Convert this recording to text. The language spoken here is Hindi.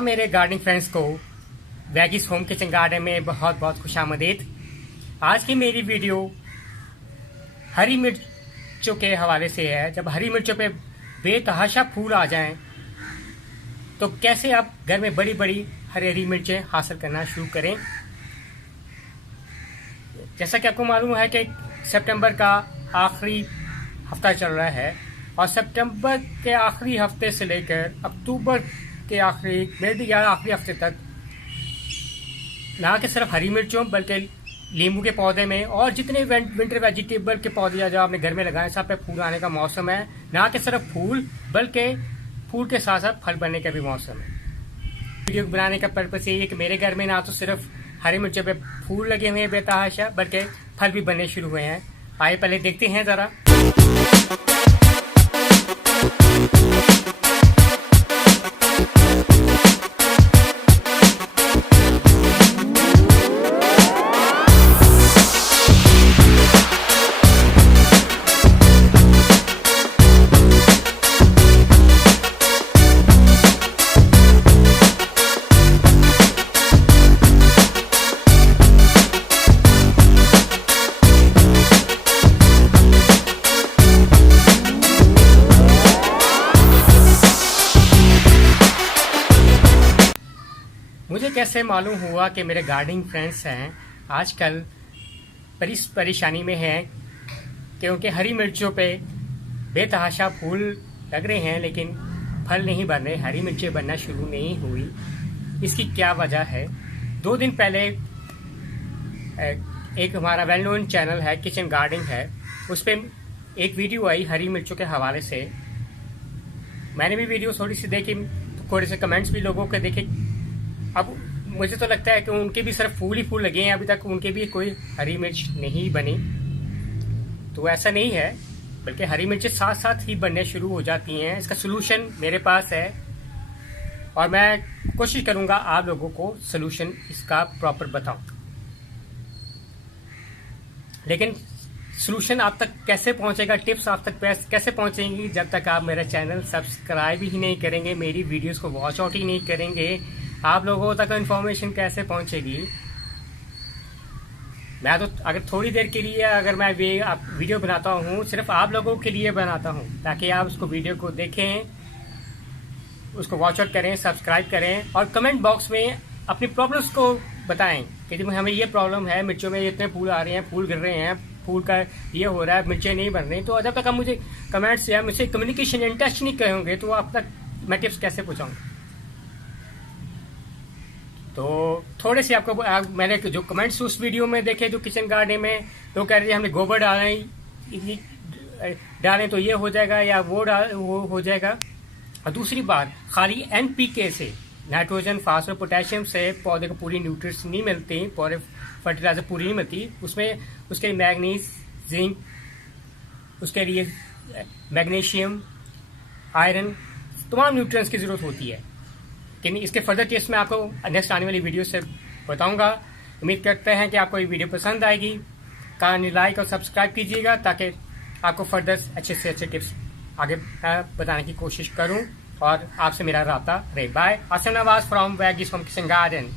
मेरे गार्डनिंग फ्रेंड्स को वैगीज होम किचन गार्डन में बहुत बहुत खुशामदीद। आज की मेरी वीडियो हरी मिर्चों के हवाले से है। जब हरी मिर्चों पे बेतहाशा फूल आ जाएं तो कैसे आप घर में बड़ी बड़ी हरी हरी मिर्चें हासिल करना शुरू करें। जैसा कि आपको मालूम है कि सितंबर का आखिरी हफ्ता चल रहा है और सितंबर के आखिरी हफ्ते से लेकर अक्टूबर के आखिरी हफ्ते तक ना कि सिर्फ हरी मिर्चों बल्कि नींबू के पौधे में और जितने विंटर वेजिटेबल के पौधे जो आपने घर में लगाए सब पे फूल आने का मौसम है। ना कि सिर्फ फूल बल्कि फूल के साथ साथ फल बनने का भी मौसम है। वीडियो बनाने का पर्पस ये है कि मेरे घर में ना तो सिर्फ हरी मिर्चों पे फूल लगे हुए हैं बेतहाशा बल्कि फल भी बनने शुरू हुए हैं। आइए पहले देखते हैं जरा। मुझे कैसे मालूम हुआ कि मेरे गार्डनिंग फ्रेंड्स हैं आजकल परेशानी में हैं क्योंकि हरी मिर्चों पे बेतहाशा फूल लग रहे हैं लेकिन फल नहीं बन रहे, हरी मिर्चें बनना शुरू नहीं हुई। इसकी क्या वजह है? 2 दिन पहले एक हमारा वेल नोन चैनल है किचन गार्डनिंग है, उस पर एक वीडियो आई हरी मिर्चों के हवाले से। मैंने भी वीडियो थोड़ी सी देखी, थोड़े से कमेंट्स भी लोगों के देखे। अब मुझे तो लगता है कि उनके भी सिर्फ फूल ही फूल लगे हैं, अभी तक उनके भी कोई हरी मिर्च नहीं बनी। तो ऐसा नहीं है, बल्कि हरी मिर्चें साथ साथ ही बनने शुरू हो जाती हैं। इसका सोल्यूशन मेरे पास है और मैं कोशिश करूंगा आप लोगों को सोल्यूशन इसका प्रॉपर बताऊं। लेकिन सोल्यूशन आप तक कैसे पहुंचेगा, टिप्स आप तक कैसे पहुंचेंगी जब तक आप मेरा चैनल सब्सक्राइब ही नहीं करेंगे, मेरी वीडियोस को वॉच आउट ही नहीं करेंगे। आप लोगों तक इन्फॉर्मेशन कैसे पहुंचेगी? मैं तो अगर थोड़ी देर के लिए अगर मैं वीडियो बनाता हूँ सिर्फ आप लोगों के लिए बनाता हूँ ताकि आप उसको वीडियो को देखें, उसको वॉच आउट करें, सब्सक्राइब करें और कमेंट बॉक्स में अपनी प्रॉब्लम्स को बताएं कि हमें ये प्रॉब्लम है, मिर्चों में इतने फूल आ रहे हैं, फूल गिर रहे हैं, फूल का ये हो रहा है, मिर्चें नहीं बन रही। तो जब तक आप मुझे कमेंट्स या मुझसे कम्युनिकेशन इंटरेस्ट नहीं कहोगे तो आप तक मैं टिप्स कैसे पहुँचाऊँगा? तो थोड़े से आपको मैंने जो कमेंट्स उस वीडियो में देखे जो किचन गार्डन में, तो कह रहे हैं हमने गोबर डालें तो ये हो जाएगा या वो हो जाएगा। और दूसरी बात, खाली NPK से, नाइट्रोजन फास्फोरस पोटेशियम से पौधे को पूरी न्यूट्रिएंट्स नहीं मिलती, पौधे फर्टिलाइजर पूरी नहीं मिलती। उसमें उसके लिए मैग्नीज, जिंक, उसके लिए मैग्नीशियम, आयरन, तमाम न्यूट्रिएंट्स की जरूरत होती है। लेकिन इसके फर्दर टिप्स मैं आपको नेक्स्ट आने वाली वीडियो से बताऊंगा। उम्मीद करते हैं कि आपको ये वीडियो पसंद आएगी। काइंडली लाइक और सब्सक्राइब कीजिएगा ताकि आपको फर्दर अच्छे से अच्छे टिप्स आगे बताने की कोशिश करूं और आपसे मेरा राब्ता रहे। बाय। हसन नवाज फ्रॉम वैगीज होम किचन गार्डन।